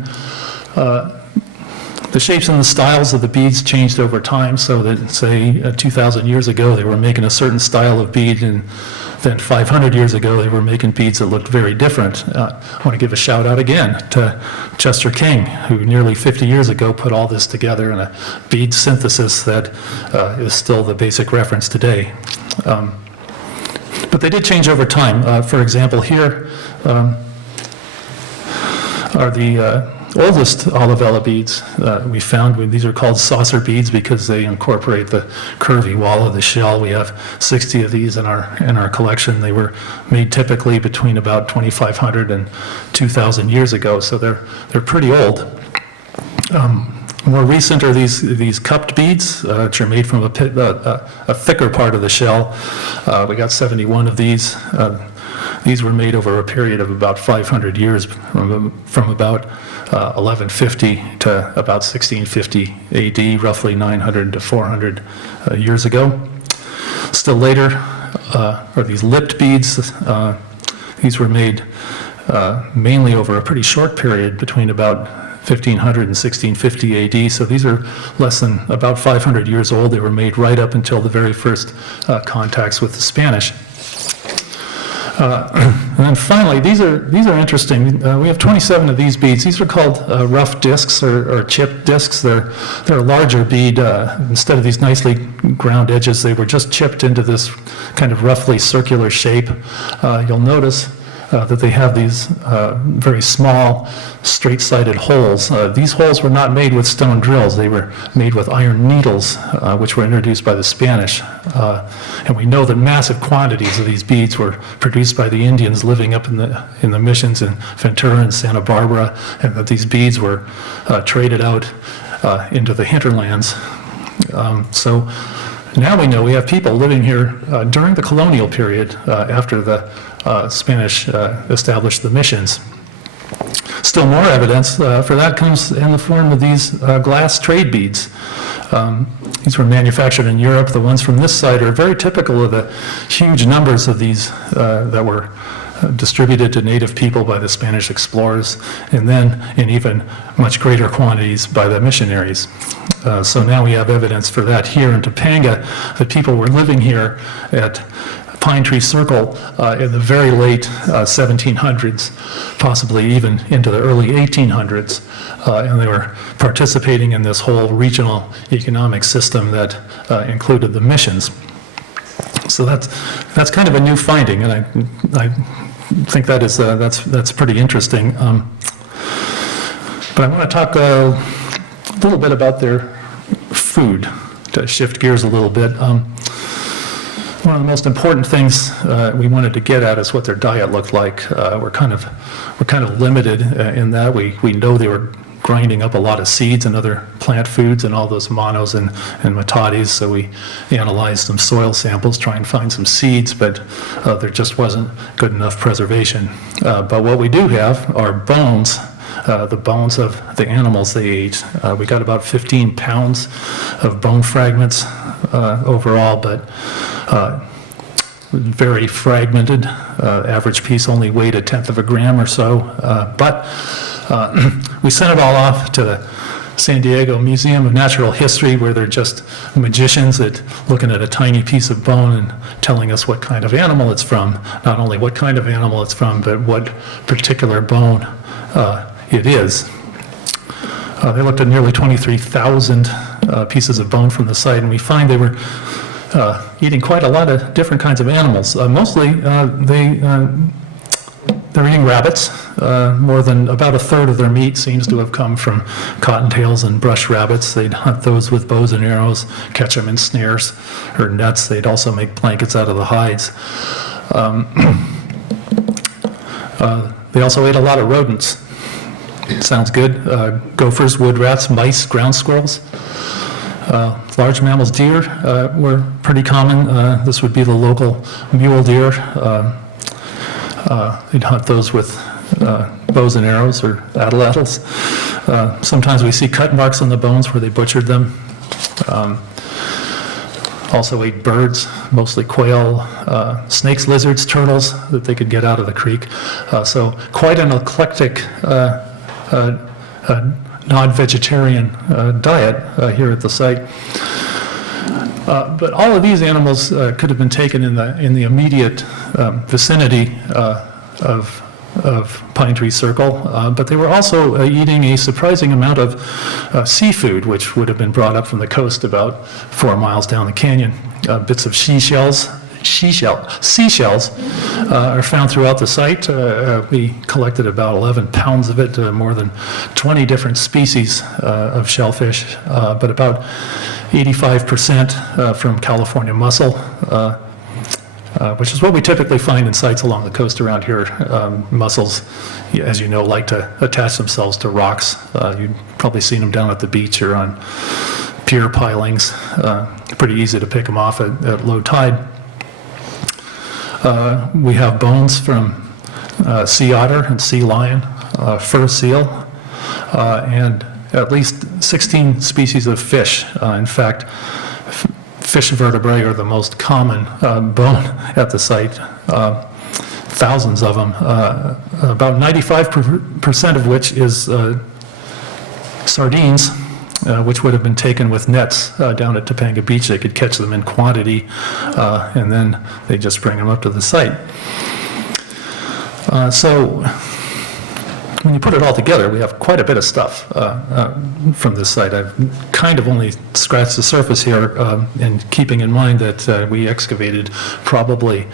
the shapes and the styles of the beads changed over time, so that, say, 2,000 years ago, they were making a certain style of bead, and then 500 years ago, they were making beads that looked very different. I want to give a shout out again to Chester King, who nearly 50 years ago put all this together in a bead synthesis that is still the basic reference today. But they did change over time. For example, here are the oldest Olivella beads we found. These are called saucer beads because they incorporate the curvy wall of the shell. We have 60 of these in our collection. They were made typically between about 2,500 and 2,000 years ago, so they're pretty old. More recent are these cupped beads, which are made from a thicker part of the shell. We got 71 of these. These were made over a period of about 500 years, from about 1150 to about 1650 AD, roughly 900 to 400 years ago. Still later are these lipped beads. These were made mainly over a pretty short period between about 1500 and 1650 AD, so these are less than about 500 years old. They were made right up until the very first contacts with the Spanish. And then finally, these are interesting. We have 27 of these beads. These are called rough discs or chipped discs. They're a larger bead. Instead of these nicely ground edges, they were just chipped into this kind of roughly circular shape. You'll notice that they have these very small, straight-sided holes. These holes were not made with stone drills. They were made with iron needles, which were introduced by the Spanish. And we know that massive quantities of these beads were produced by the Indians living up in the missions in Ventura and Santa Barbara, and that these beads were traded out into the hinterlands. So now we know we have people living here during the colonial period after the Spanish established the missions. Still more evidence for that comes in the form of these glass trade beads. These were manufactured in Europe. The ones from this side are very typical of the huge numbers of these that were distributed to native people by the Spanish explorers, and then in even much greater quantities by the missionaries. So now we have evidence for that here in Topanga, that people were living here at Pine Tree Circle in the very late 1700s, possibly even into the early 1800s, and they were participating in this whole regional economic system that included the missions. So that's kind of a new finding, and I think that is that's pretty interesting. But I want to talk a little bit about their food, to shift gears a little bit. One of the most important things we wanted to get at is what their diet looked like. We're kind of limited in that we know they were grinding up a lot of seeds and other plant foods and all those monos and metates, so we analyzed some soil samples, try and find some seeds, but there just wasn't good enough preservation. But what we do have are bones, the bones of the animals they ate. We got about 15 pounds of bone fragments overall, but very fragmented. Average piece only weighed 1/10 of a gram or so, but we sent it all off to the San Diego Museum of Natural History, where they're just magicians at looking at a tiny piece of bone and telling us what kind of animal it's from. Not only what kind of animal it's from, but what particular bone it is. They looked at nearly 23,000 pieces of bone from the site, and we find they were eating quite a lot of different kinds of animals. Mostly, they're eating rabbits. More than about 1/3 of their meat seems to have come from cottontails and brush rabbits. They'd hunt those with bows and arrows, catch them in snares or nets. They'd also make blankets out of the hides. They also ate a lot of rodents. Sounds good. Gophers, wood rats, mice, ground squirrels. Large mammals, deer were pretty common. This would be the local mule deer. They'd hunt those with bows and arrows or atlatls. Sometimes we see cut marks on the bones where they butchered them. Also ate birds, mostly quail, snakes, lizards, turtles that they could get out of the creek. So quite an eclectic non-vegetarian diet here at the site. But all of these animals could have been taken in the immediate vicinity of Pine Tree Circle, but they were also eating a surprising amount of seafood, which would have been brought up from the coast about 4 miles down the canyon. Bits of seashells are found throughout the site. We collected about 11 pounds of it, more than 20 different species of shellfish, but about 85% from California mussel, which is what we typically find in sites along the coast around here. Mussels, as you know, like to attach themselves to rocks. You've probably seen them down at the beach or on pier pilings. Pretty easy to pick them off at low tide. We have bones from sea otter and sea lion, fur seal, and at least 16 species of fish. In fact, fish vertebrae are the most common bone at the site, thousands of them, about 95% of which is sardines, which would have been taken with nets down at Topanga Beach. They could catch them in quantity, and then they just bring them up to the site. So when you put it all together, we have quite a bit of stuff from this site. I've kind of only scratched the surface here, and keeping in mind that we excavated probably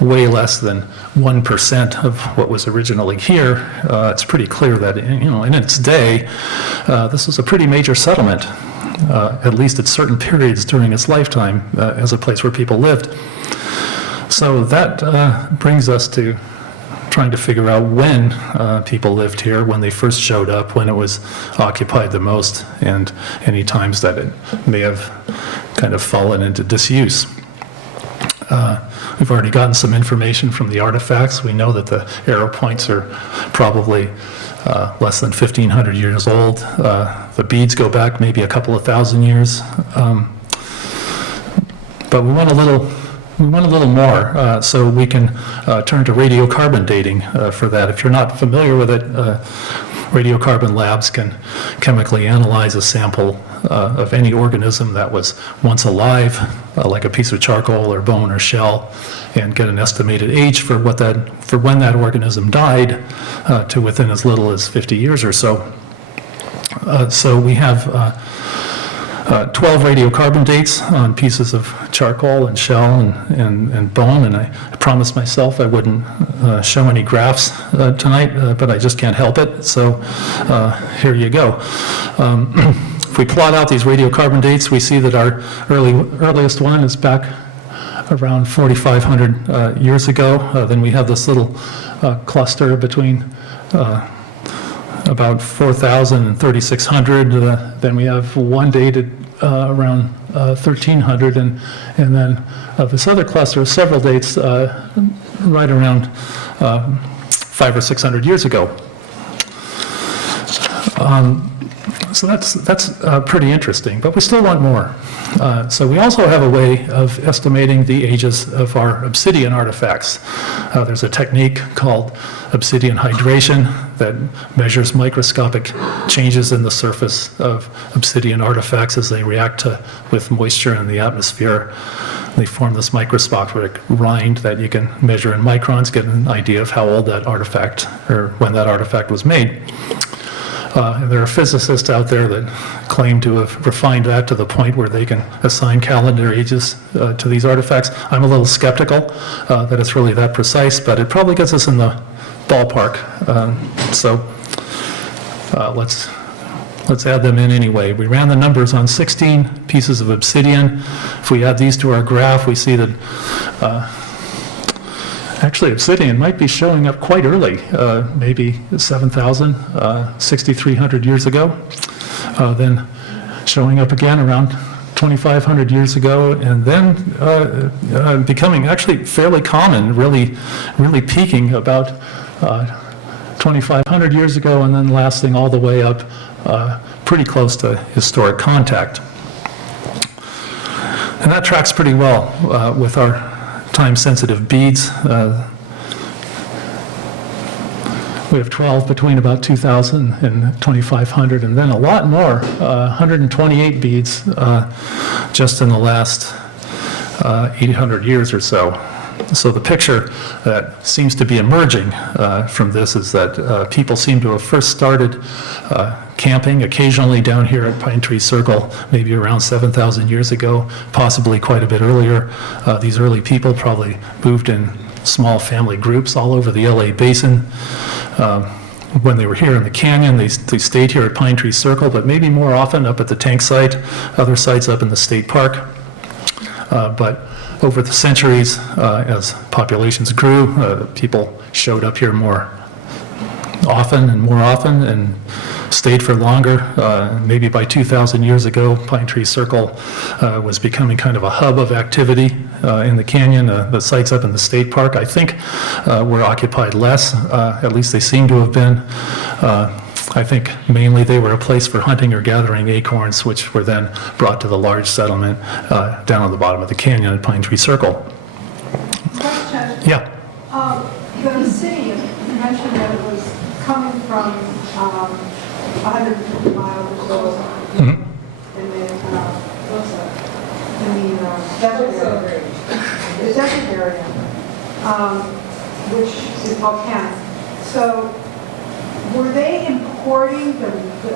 way less than 1% of what was originally here. It's pretty clear that, in its day, this was a pretty major settlement, at least at certain periods during its lifetime, as a place where people lived. So that brings us to trying to figure out when people lived here, when they first showed up, when it was occupied the most, and any times that it may have kind of fallen into disuse. We've already gotten some information from the artifacts. We know that the arrow points are probably less than 1,500 years old. The beads go back maybe a couple of thousand years. But we want a little more, so we can turn to radiocarbon dating for that. If you're not familiar with it, radiocarbon labs can chemically analyze a sample of any organism that was once alive, like a piece of charcoal or bone or shell, and get an estimated age for when that organism died to within as little as 50 years or so. So we have 12 radiocarbon dates on pieces of charcoal and shell and bone, and I promised myself I wouldn't show any graphs tonight, but I just can't help it, so here you go. If we plot out these radiocarbon dates, we see that our earliest one is back around 4,500 years ago. Then we have this little cluster between about 4,000 and 3,600. Then we have one dated around 1,300, and then this other cluster of several dates right around 500 or 600 years ago. So that's pretty interesting, but we still want more. So we also have a way of estimating the ages of our obsidian artifacts. There's a technique called obsidian hydration that measures microscopic changes in the surface of obsidian artifacts as they react with moisture in the atmosphere. They form this microscopic rind that you can measure in microns, get an idea of how old that artifact or when that artifact was made. And there are physicists out there that claim to have refined that to the point where they can assign calendar ages to these artifacts. I'm a little skeptical that it's really that precise, but it probably gets us in the ballpark. So let's add them in anyway. We ran the numbers on 16 pieces of obsidian. If we add these to our graph, we see that actually, obsidian might be showing up quite early, maybe 7,000, 6,300 years ago. Then showing up again around 2,500 years ago, and then becoming actually fairly common, really peaking about 2,500 years ago, and then lasting all the way up pretty close to historic contact. And that tracks pretty well with our time-sensitive beads. We have 12 between about 2,000 and 2,500, and then a lot more, 128 beads just in the last 800 years or so. So the picture that seems to be emerging from this is that people seem to have first started camping occasionally down here at Pine Tree Circle, maybe around 7,000 years ago, possibly quite a bit earlier. These early people probably moved in small family groups all over the LA basin. When they were here in the canyon, they stayed here at Pine Tree Circle, but maybe more often up at the tank site, other sites up in the state park. But over the centuries, as populations grew, people showed up here more often and stayed for longer. Maybe by 2,000 years ago, Pine Tree Circle was becoming kind of a hub of activity in the canyon. The sites up in the state park, I think, were occupied less. At least they seem to have been. I think mainly they were a place for hunting or gathering acorns, which were then brought to the large settlement down on the bottom of the canyon at Pine Tree Circle. Question. Yeah. The obsidian, you mentioned that it was coming from 150 miles or so in the desert area. The desert area, which is volcanic. So were they importing the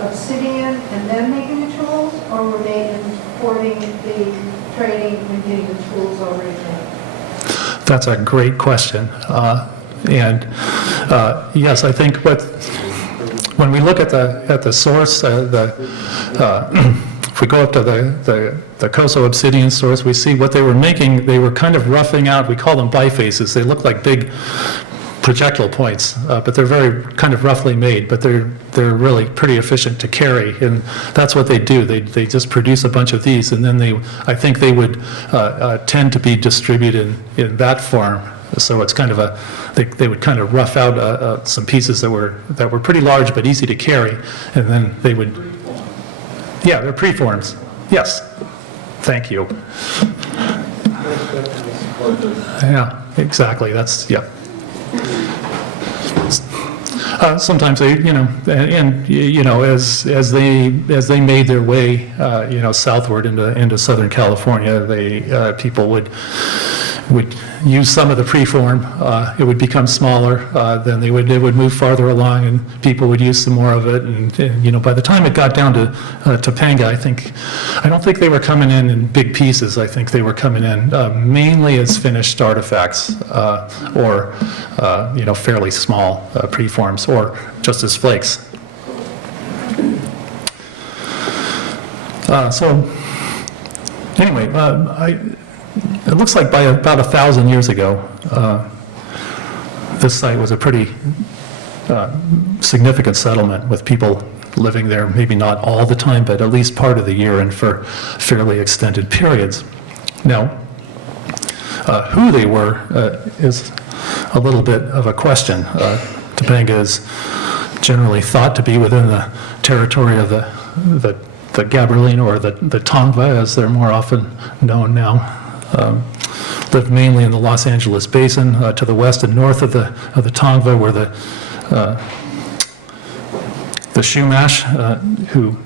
obsidian and then making the tools, or were they importing the trading and getting the tools already made? That's a great question. Yes, I think when we look at the source, if we go up to the Coso obsidian source, we see what they were making. They were kind of roughing out. We call them bifaces. They look like big projectile points, but they're very kind of roughly made, but they're really pretty efficient to carry, and that's what they do. They just produce a bunch of these, and then I think they would tend to be distributed in that form. So it's kind of they would kind of rough out some pieces that were pretty large but easy to carry, and then they would, yeah, they're preforms. Yes, thank you. Yeah, exactly. That's yeah. Sometimes they, as they made their way, southward into Southern California, people would use some of the preform. It would become smaller. Then they would move farther along, and people would use some more of it. And by the time it got down to Topanga, I don't think they were coming in big pieces. I think they were coming in mainly as finished artifacts, or fairly small preforms, or just as flakes. Anyway, it looks like by about 1,000 years ago, this site was a pretty significant settlement with people living there, maybe not all the time, but at least part of the year and for fairly extended periods. Now, who they were is a little bit of a question. Topanga is generally thought to be within the territory of the Gabrielino, or the Tongva, as they're more often known now. Lived mainly in the Los Angeles Basin, to the west and north of the Tongva, where the Chumash, who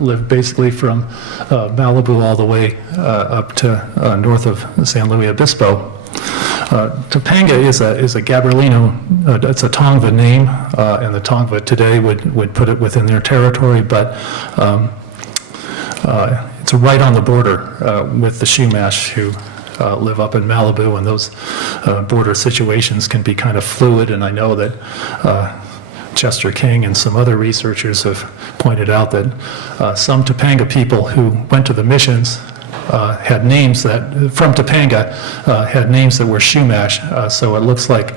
lived basically from Malibu all the way up to north of San Luis Obispo. Topanga is a Gabrielino, it's a Tongva name, and the Tongva today would put it within their territory, but it's right on the border with the Chumash, who live up in Malibu, and those border situations can be kind of fluid, and I know that Chester King and some other researchers have pointed out that some Topanga people who went to the missions had names that, from Topanga, had names that were Chumash, so it looks like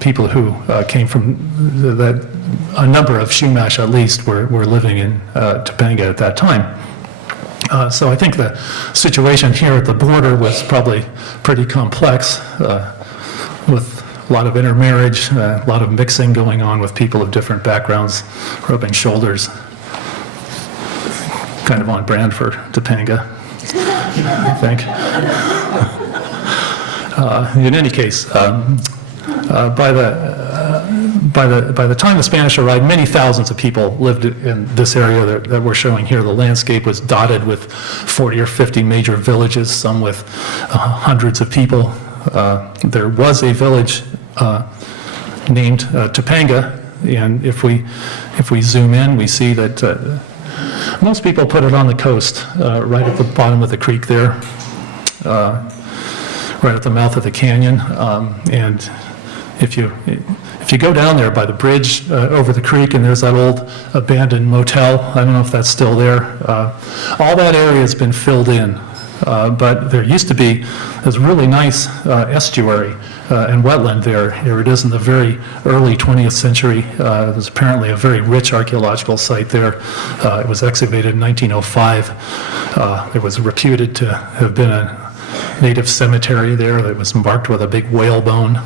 people who came from that, a number of Chumash at least, were living in Topanga at that time. So I think the situation here at the border was probably pretty complex, with a lot of intermarriage, a lot of mixing going on with people of different backgrounds, rubbing shoulders. Kind of on brand for Topanga, I think. In any case, by the time the Spanish arrived, many thousands of people lived in this area that we're showing here. The landscape was dotted with 40 or 50 major villages, some with hundreds of people. There was a village named Topanga, and if we zoom in, we see that most people put it on the coast, right at the bottom of the creek there, right at the mouth of the canyon. And if you go down there by the bridge over the creek, and there's that old abandoned motel, I don't know if that's still there, all that area has been filled in. But there used to be this really nice estuary and wetland there. Here it is in the very early 20th century. There's apparently a very rich archaeological site there. It was excavated in 1905. It was reputed to have been a native cemetery there that was marked with a big whale bone.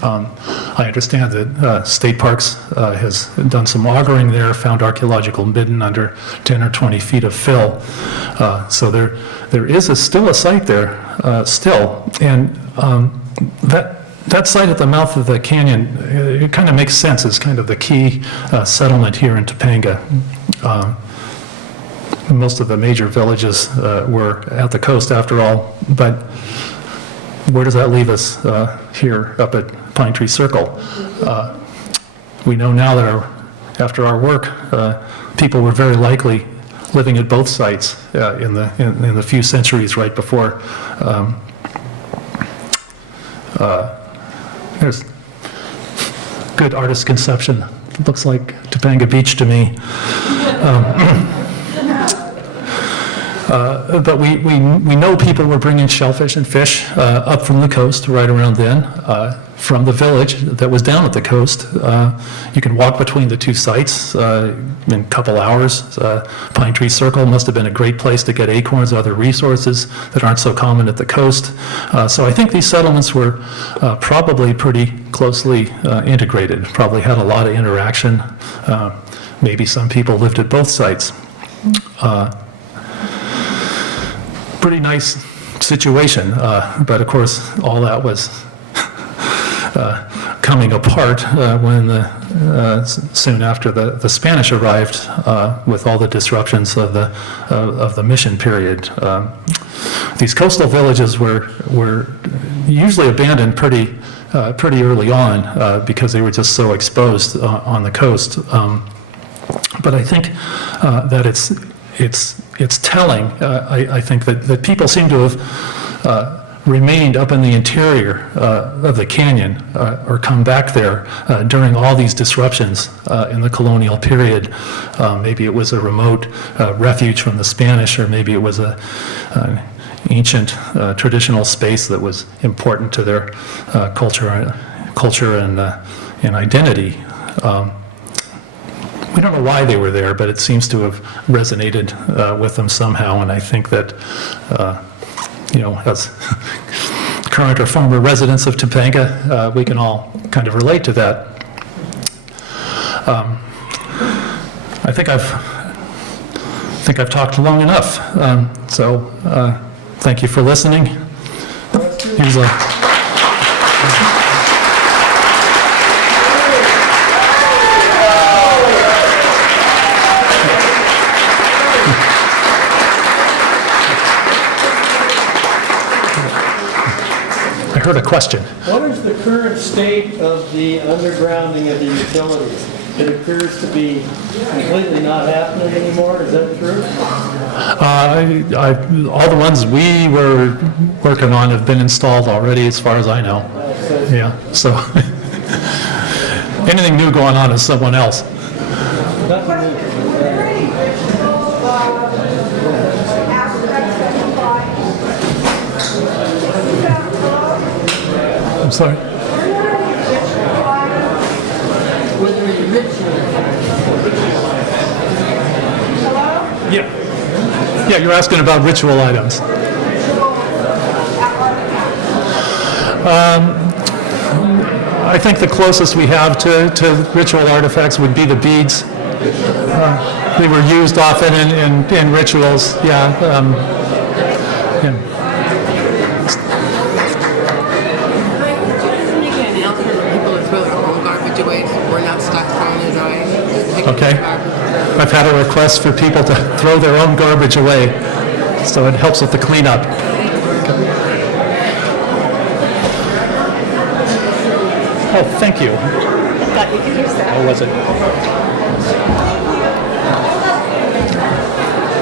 I understand that State Parks has done some augering there, found archaeological midden under 10 or 20 feet of fill. So there is still a site there, still. And that site at the mouth of the canyon, it kind of makes sense as kind of the key settlement here in Topanga. Most of the major villages were at the coast after all, but where does that leave us here up at Pine Tree Circle? We know now that after our work, people were very likely living at both sites in the few centuries right before. There's good artist conception. It looks like Topanga Beach to me. But we know people were bringing shellfish and fish up from the coast right around then, from the village that was down at the coast. You can walk between the two sites in a couple hours. Pine Tree Circle must have been a great place to get acorns, other resources that aren't so common at the coast. So I think these settlements were probably pretty closely integrated, probably had a lot of interaction. Maybe some people lived at both sites. Pretty nice situation, but of course all that was coming apart soon after the Spanish arrived with all the disruptions of the mission period. These coastal villages were usually abandoned pretty early on because they were just so exposed on the coast. But I think that it's telling. I think that people seem to have remained up in the interior of the canyon or come back there during all these disruptions in the colonial period. Maybe it was a remote refuge from the Spanish, or maybe it was an ancient traditional space that was important to their culture and identity. We don't know why they were there, but it seems to have resonated with them somehow, and I think that as current or former residents of Topanga, we can all kind of relate to that. I think I've talked long enough. So thank you for listening. Here's I heard a question. What is the current state of the undergrounding of the utilities? It appears to be completely not happening anymore. Is that true? All the ones we were working on have been installed already, as far as I know. Yeah, so anything new going on is someone else. Nothing new. I'm sorry. Yeah, you're asking about ritual items. I think the closest we have to ritual artifacts would be the beads. They were used often in rituals, yeah. Okay. I've had a request for people to throw their own garbage away, so it helps with the cleanup. Oh, thank you. I thought you could use that. How was it?